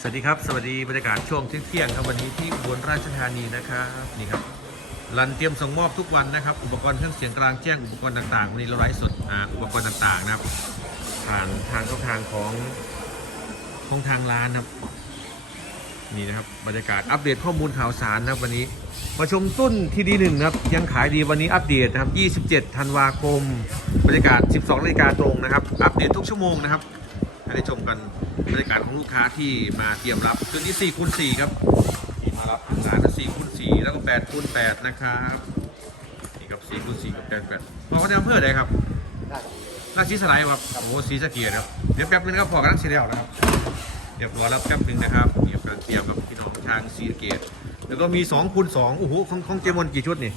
สวัสดีครับ สวัสดีบรรยากาศช่วงเที่ยงครับวันนี้ที่บลราชธานีนะครับนี่ครับรันเตรียมส่งมอบทุกวันนะครับ อุปกรณ์เครื่องเสียงกลางแจ้งอุปกรณ์ต่างๆวันนี้เราไลฟ์สดอ่าอุปกรณ์ต่างๆนะครับ ผ่านทางช่องทางของของทางร้านครับนี่นะครับบรรยากาศอัปเดตข้อมูลข่าวสารนะครับวันนี้ประชมตุ้นที่ดีหนึ่งครับยังขายดีวันนี้อัปเดตนะครับ 27 ธันวาคม บรรยากาศ 12นาฬิกาตรงนะครับ อัปเดตทุกชั่วโมงนะครับ ให้ได้ชมกันบรรยากาศของลูกค้าที่มาเตรียมรับชุดที่4คูณ4ครับที่มารับร้าน4คูณ4แล้วก็8คูณ8นะครับนี่ครับ4คูณ4กับ8 8พอเขาจะอำเภอไหนครับราชสีสไลด์ครับโอ้โหสีสะเกียรครับเดี๋ยวแป๊บนึงนะครับพอกำลังเสียแล้วนะครับเดี๋ยวรอแล้วแป๊บนึงนะครับเดี๋ยวกำลังเตรียมกับพี่น้องทางสีสะเกียรแล้วก็มี2คูณ2โอ้โหของของเจมอนกี่ชุดนี่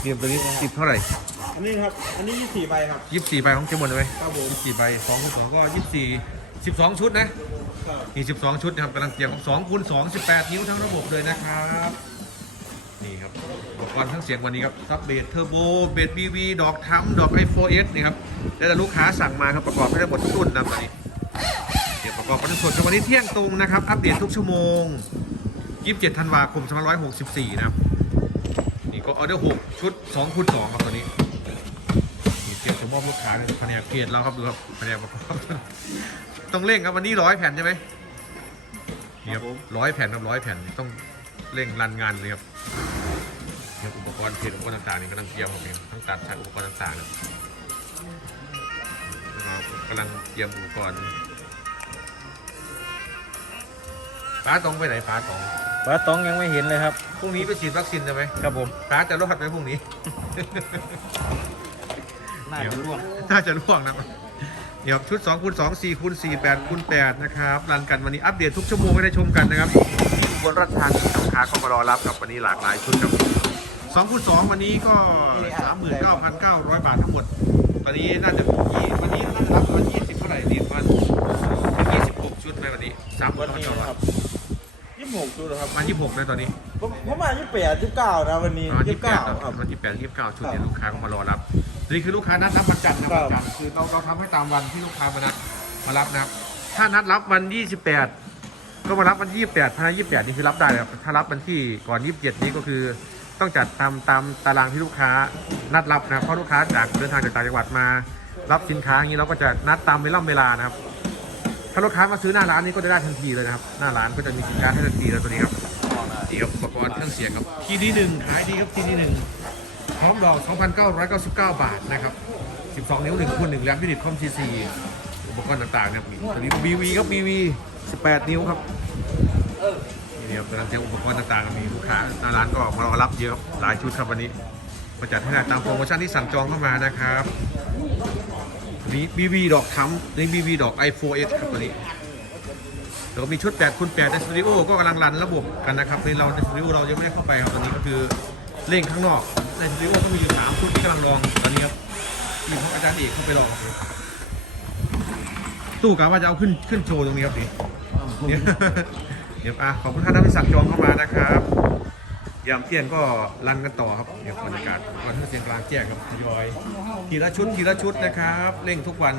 เตรียมตัวนี้ติดเท่าไหร่ อันนี้ครับ อันนี้ยี่สี่ใบครับ24ใบของเจมอนเลยไหมครับผม24ใบ2คูณ2ก็24 12ชุดนะมี12 ชุดนะครับกำลังเตรียม2คูณ2 18 นิ้วทั้งระบบเลยนะครับ นี่ครับอุปกรณ์ทั้งเสียงวันนี้ครับซับเบสเทอร์โบเบสบีวีดอกทั้มดอกไอโฟเอสนี่ครับแล้วแต่ลูกค้าสั่งมาครับประกอบให้ได้หมดทุกรุ่นนะตอนนี้ เดี๋ยวประกอบกันสดในวันนี้เที่ยงตรงนะครับ อัปเดตทุกชั่วโมง 27 ธันวาคม2564 นะครับ นี่ก็ออเดอร์ 6 ชุด2คูณ2ครับตอนนี้ นี่เตรียมจะมอบลูกค้าในแผนกเกรดเราครับดูครับแผนกประกอบต้องเร่งครับวันนี้ร้อยแผ่นใช่ไหมนี่ครับร้อยแผ่นครับร้อยแผ่นต้องเร่งรันงานเลยครับเนี่ยอุปกรณ์เพจอุปกรณ์ต่างๆนี่กำลังเตรียมครับเนี่ยต้องตัดใช้อุปกรณ์ต่างๆนะครับกำลังเตรียมอุปกรณ์ฟ้าตรงไปไหนฟ้าตรงป้าต้องยังไม่เห็นเลยครับพรุ่งนี้ไปฉีดวัคซีนใช่ไหมครับผมฟ้าจะรอดไหมพรุ่งนี้ น่าจะร่วง น่าจะร่วงนะครับเดี๋ยวชุด2คูณ2 4คูณ4 8คูณ8นะครับรันกันวันนี้อัปเดตทุกชั่วโมงให้ได้ชมกันนะครับอุบลราชธานีลูกค้าก็มารอรับครับวันนี้หลากหลายชุดครับ2คูณ2วันนี้ก็ 39,900 บาททั้งหมด ตอนนี้น่าจะยี่วันนี้น่าจะรับประมาณ20เท่าไหร่ดีประมาณ26 ชุดไหมวันนี้3 วัน 9 นี้ 0 ครับยี่สิบหก ชุดเหรอครับประมาณ26นะตอนนี้ผมผมมายี่สิบแปดยี่สิบเก้านะวันนี้ประมาณยี่สิบเก้า28ครับประมาณ28 29ชุดเนี่ยลูกค้าก็มารอรับนี่คือลูกค้านัดรับวันจันทร์นะครัวับนจันทร์คือเราเราทำให้ตามวันที่ลูกค้ามานัดมารับนะครับถ้านัดรับวัน28ก็มารับวันที่28ภายใน28นี่คือรับได้นะครับถ้ารับวันที่ก่อน27นี้ก็คือต้องจัดตามตามตารางที่ลูกค้านัดรับนะครับเพราะลูกค้าจากเดินทางจากต่างจังหวัดมา รับสินค้าอย่างนี้เราก็จะนัดตามเวลาเวลานะครับ ถ้าลูกค้ามาซื้อหน้าร้านนี้ก็จะได้ทันทีเลยนะครับ หน้าร้านก็จะมีสินค้าให้ทันทีเลยตัวนี้ครับนี่ครับอุปกรณ์เครื่องเสียงครับทีดีหนึ่งขายดีครับทีดีหนึ่งพร้อมดอก 2,999 บาทนะครับ 12 นิ้ว1คูณ1แรมยูนิตคอมซีซีอุปกรณ์ต่างๆนะครับมีตัวนี้ BV ครับ BV 18 นิ้วครับนี่ครับกำลังเตรียมอุปกรณ์ต่างๆมีลูกค้าหน้าร้านก็มารอรับเยอะครับหลายชุดครับวันนี้ มาจัดให้ได้ตามโปรโมชั่นที่สั่งจองเข้ามานะครับนี่ BV ดอกค้ำนี่ BV ดอก i4S ครับตัวนี้แล้วก็มีชุด8คูณ8ในสตูดิโอก็กำลังรันระบบกันนะครับในเราในสตูดิโอเรายังไม่ได้เข้าไปครับตอนนี้ก็คือเร่งข้างนอกในสตูดิโอก็มีอยู่3ชุดที่กำลังลองตอนนี้ครับมีของอาจารย์เอกขึ้นไปลองครับตู้กะว่าจะเอาขึ้นขึ้นโชว์ตรงนี้ครับนี่เดี๋ยวเดี๋ยวอะขอบคุณท่านที่สั่งจองเข้ามานะครับ ยามเที่ยงก็รันกันต่อครับเดี๋ยวบรรยากาศวันที่เสียงกลางแจ้งครับทยอยทีละชุดทีละชุดนะครับเร่งทุกวัน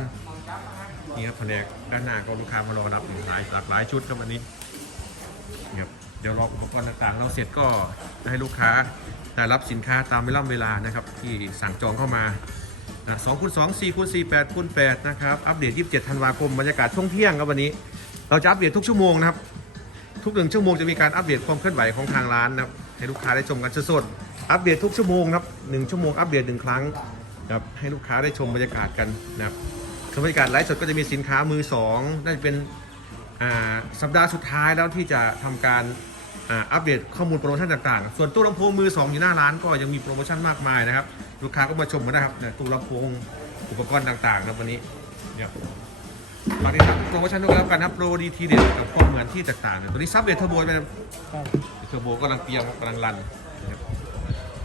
นี่ครับแผนกด้านหน้าก็ลูกค้ามารอรับหลายหลากหลายชุดครับวันนี้นี่ครับเดี๋ยวรออุปกรณ์ต่างๆ เราเสร็จก็จะให้ลูกค้าได้รับสินค้าตามเวลาเวลานะครับ ที่สั่งจองเข้ามานะสองคูณสองสี่คูณสี่แปดคูณแปดนะครับ อัปเดต27ธันวาคมบรรยากาศช่วงเที่ยงครับวันนี้ เราจะอัปเดตทุกชั่วโมงนะครับ ทุกหนึ่งชั่วโมงจะมีการอัปเดตความเคลื่อนไหวของทางร้านนะครับ ให้ลูกค้าได้ชมกันสดๆอัปเดตทุกชั่วโมงครับหนึ่งชั่วโมงอัปเดตหนึ่งครั้งครับให้ลูกค้าได้ชมบรรยากาศกันนะครับบรรยากาศไลฟ์สดก็จะมีสินค้ามือสองน่าจะเป็นอ่าสัปดาห์สุดท้ายแล้วที่จะทำการอ่าอัปเดตข้อมูลโปรโมชั่นต่างๆ ส่วนตู้ลำโพงมือสองอยู่หน้าร้านก็ยังมีโปรโมชั่นมากมายนะครับ ลูกค้าก็มาชมกันนะครับตู้ลำโพงอุปกรณ์ต่างๆครับวันนี้เนี่ย ฝากติดตามโปรโมชั่นด้วยกันแล้วกันนะครับโปรดีทีเด็ดกับข้อเหมือนที่ต่างๆเนี่ยตัวนี้ซับเบทเทอร์โบเป็นเทอร์โบกำลังเตรียมครับกำลังรันนะครับ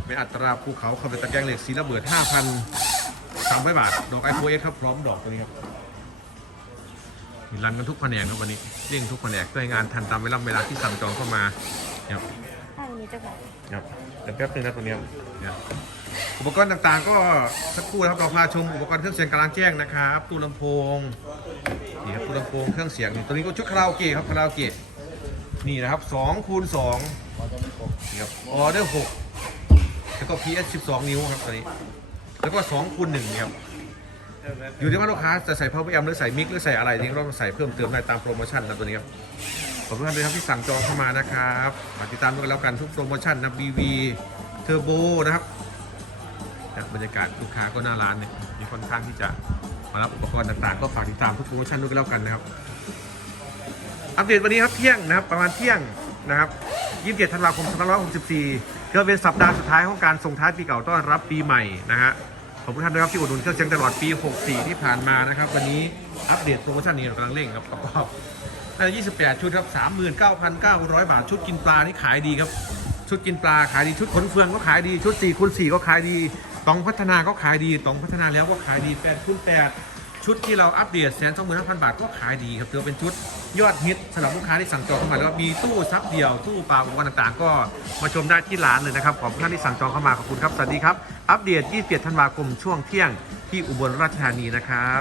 เป็นอัตราภูเขาขับเป็นตะแกรงเหล็กสีระเบิด 5,000สามร้อยบาท ดอกไอโฟเอสครับ พร้อมดอกตัวนี้ครับมีรันกันทุกแผนกครับวันนี้เร่งทุกแผนกเพื่อให้งานทันตามเวลาเวลาที่สั่งจองเข้ามาครับถ้าวันนี้จะบอกครับเดี๋ยวแป๊บนึงนะตัวนี้ครับเนี่ย อุปกรณ์ต่างๆ ก็สักครู่นะครับเราพาชมอุปกรณ์เครื่องเสียงกลางแจ้งนะครับตู้ลำโพงนี่ครับตู้ลำโพงเครื่องเสียงตัวนี้ก็ชุดคาราโอเกะครับคาราโอเกะนี่นะครับ2คูณ2นี่ครับออเดอร์6แล้วก็ PS 12 นิ้วครับตัวนี้ แล้วก็2คูณ1นี่ครับอยู่ที่ว่าลูกค้าจะใส่ power amp หรือใส่มิกหรือใส่อะไรนี่ก็ต้องใส่เพิ่มเติมได้ตามโปรโมชั่นนะตัวนี้ครับขอบคุณท่านด้วยครับที่สั่งจองเข้ามานะครับฝาติดตามด้วยกันแล้วกันทุกโปรโมชั่นนะ BV Turbo นะครับ นะบรรยากาศลูกค้าก็หน้าร้านเนี่ยมีค่อนข้างที่จะมารับอุปกรณ์ต่างๆ ก็ฝากติดตามทุกโปรโมชั่นด้วยกันแล้วกันนะครับ อัปเดตวันนี้ครับเที่ยงนะครับประมาณเที่ยงนะครับ27ธันวาคม2564ก็เป็นสัปดาห์สุดท้ายของการส่งท้ายปีเก่าต้อนรับปีใหม่นะฮะขอบคุณท่านด้วยครับที่อุดหนุนเครื่องเสียงตลอดปี 64 ที่ผ่านมานะครับ วันนี้อัปเดตโปรโมชั่นนี้เรากำลังเร่งครับประกอบน่าจะ28 ชุดครับ 39,900 บาท ชุดกินปลานี่ขายดีครับ ชุดกินปลาขายดี ชุดขนเฟืองก็ขายดี ชุด4คูณ4ก็ขายดี ตองพัฒนาก็ขายดีตองพัฒนาแล้วก็ขายดีแปดคูณ8ชุดที่เราอัปเดตแสนสองหมื่นห้าพันบาทก็ขายดีครับถือเป็นชุดยอดฮิตสำหรับลูกค้าที่สั่งจองเข้ามาแล้วมีตู้ซับเดี่ยวตู้ปลาอุปกรณ์ต่างๆ ก็มาชมได้ที่ร้านเลยนะครับขอบคุณท่านที่สั่งจองเข้ามาขอบคุณครับสวัสดีครับอัปเดต 27 ธันวาคมช่วงเที่ยงที่อุบลราชธานีนะครับ